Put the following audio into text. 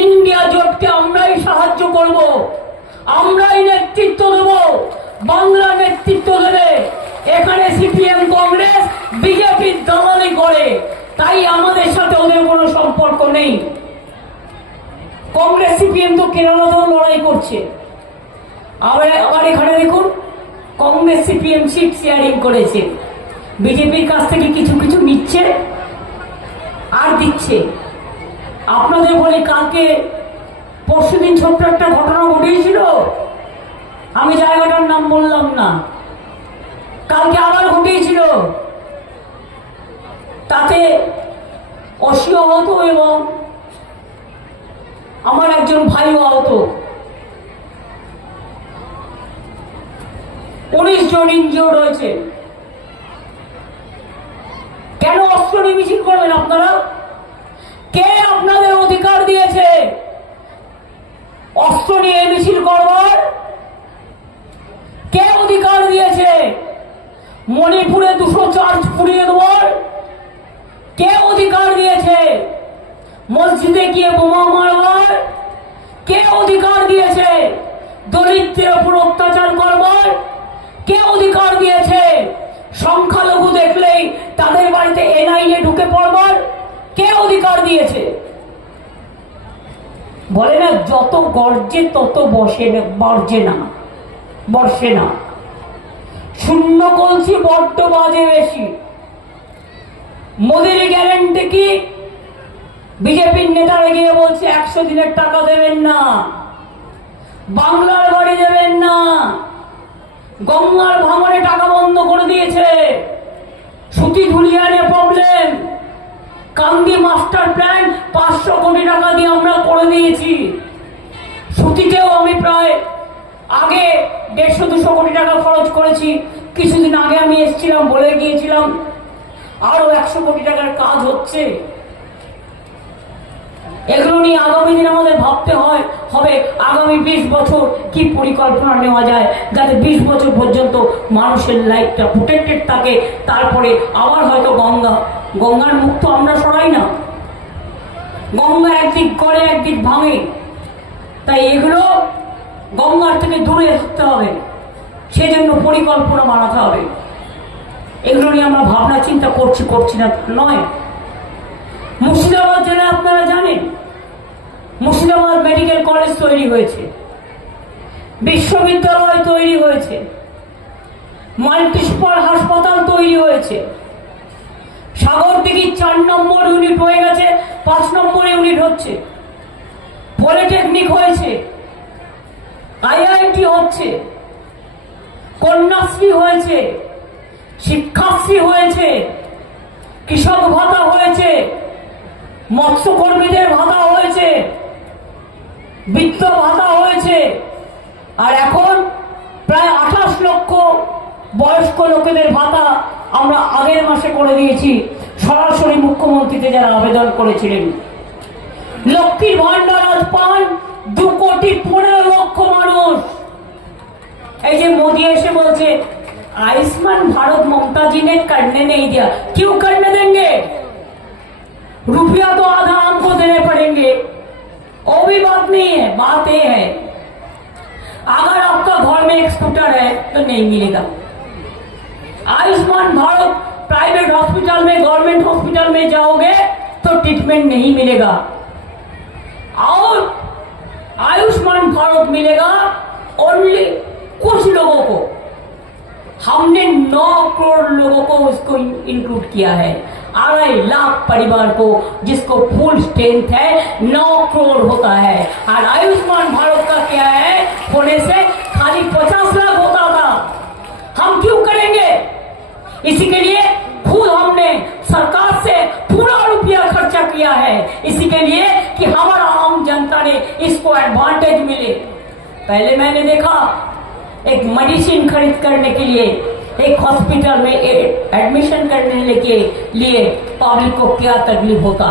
India জোটকে আমরাই সাহায্য করব, আমরাই নেতৃত্ব দেব, বাংলা নেতৃত্ব দেবে। এখানে সিপিএম কংগ্রেস বিজেপির দালালি করে, তাই আমাদের সাথে ওদের কোনো সম্পর্ক নেই। কংগ্রেস সিপিএম তো কেরালা লড়াই করছে, আবার এখানে দেখুন কংগ্রেস সিপিএম সিট শেয়ারিং করেছে, বিজেপির কাছ থেকে কিছু কিছু নিচ্ছে আর দিচ্ছে। আপনাদের বলে কালকে পরশুদিন ছোট্ট একটা ঘটনা ঘটিয়েছিল, আমি জায়গাটার নাম বললাম না, কালকে আবার ঘটিয়েছিল, তাতে 80 আহত এবং আমার একজন ভাইও আহত, 19 জন ইনজিওর্ড হয়েছে। কেন অস্ত্র নিয়ে মিছিল করবেন আপনারা? কে আপনাদের অধিকার দিয়েছে অস্ত্র নিয়ে মিছিল করবার? কে অধিকার দিয়েছে মণিপুরে 200 চার্চ পুড়িয়ে দেওয়ার? কে অধিকার দিয়েছে মসজিদে গিয়ে বোমা মারবার? কে অধিকার দিয়েছে দলিতদের উপর অত্যাচার করবার? কে অধিকার দিয়েছে সংখ্যালঘু দেখলেই তাদের বাড়িতে এনআইএ ঢুকে পড়বার? কে অধিকার দিয়েছে? বলে না যত গর্জে তত বর্ষে না। শূন্য কলসি বড্ড বাজে বেশি। মোদির গ্যারান্টি কি? বিজেপির নেতারা গিয়ে বলছে 100 দিনের টাকা দেবেন না, বাংলার বাড়ি দেবেন না, গঙ্গার ভাঙনে টাকা বন্ধ করে দিয়েছে, সুতি ধুলিয়ানে প্রবলেম, কান্দি মাস্টার প্ল্যান 500 কোটি টাকা দিয়ে আমরা করে দিয়েছি। সুতিতেও আমি প্রায় আগে 150-200 কোটি টাকা খরচ করেছি। কিছুদিন আগে আমি এসেছিলাম, বলে গিয়েছিলাম আরো 100 কোটি টাকার কাজ হচ্ছে। এগুলো নিয়ে আগামী দিন আমাদের ভাবতে হবে আগামী 20 বছর কি পরিকল্পনা নেওয়া যায় যাতে 20 বছর পর্যন্ত মানুষের লাইফটা প্রোটেক্টেড থাকে। তারপরে আবার হয়তো গঙ্গার মুখ তো আমরা সরাই না, গঙ্গা একদিক করে একদিক ভাঙে, তাই এগুলো গঙ্গার থেকে দূরে থাকতে হবে, সেজন্য পরিকল্পনা বানাতে হবে। এগুলো নিয়ে আমরা ভাবনা চিন্তা করছি না নয়। মুর্শিদাবাদ জেলায় আপনারা জানেন মুর্শিদাবাদ মেডিকেল কলেজ তৈরি হয়েছে, বিশ্ববিদ্যালয় তৈরি হয়েছে, মাল্টি সুপার হাসপাতাল তৈরি হয়েছে, সাগরদিঘির 4 নম্বর ইউনিট হয়ে গেছে, 5 নম্বর ইউনিট হচ্ছে, পলিটেকনিক হয়েছে, আইআইটি হচ্ছে, কন্যাশ্রী হয়েছে, শিক্ষাশ্রী হয়েছে, কৃষক ভাতা হয়েছে, মৎস্যকর্মীদের ভাতা হয়েছে, বৃদ্ধ ভাতা হয়েছে, আর এখন প্রায় 28 লক্ষ বয়স্ক লোকেদের ভাতা আমরা আগের মাসে করে দিয়েছি, সরাসরি মুখ্যমন্ত্রীতে যারা আবেদন করেছিলেন। লক্ষ্মীর ভান্ডার আজ পান 2,15,00,000 মানুষ। এই যে মোदी এসে বলছে आयुष्मान भारत ममता जी ने करने नहीं दिया, क्यों करने देंगे? रुपया तो आधा हमको देने पड़ेंगे, वो भी बात नहीं है। बात ये है अगर आपका घर में एक स्कूटर है तो नहीं मिलेगा। आयुष्मान भारत प्राइवेट हॉस्पिटल में, गवर्नमेंट हॉस्पिटल में जाओगे तो ट्रीटमेंट नहीं मिलेगा, और आयुष्मान भारत मिलेगा ओनली कुछ लोगों को। हमने 9 करोड़ लोगों को उसको इंक्लूड किया है, 2.5 लाख परिवार को जिसको फुल स्ट्रेंथ है 9 करोड़ होता है। और आयुष्मान भारत का क्या है, होने से खाली 50 लाख होता था। हम क्यों करेंगे? इसी के लिए खुद हमने सरकार से पूरा रुपया खर्चा किया है, इसी के लिए कि हमारा आम जनता ने इसको एडवांटेज मिले। पहले मैंने देखा एक मेडिसिन खरीद करने के लिए एक हॉस्पिटल में एडमिशन करने के लिए पब्लिक को क्या तकलीफ होता।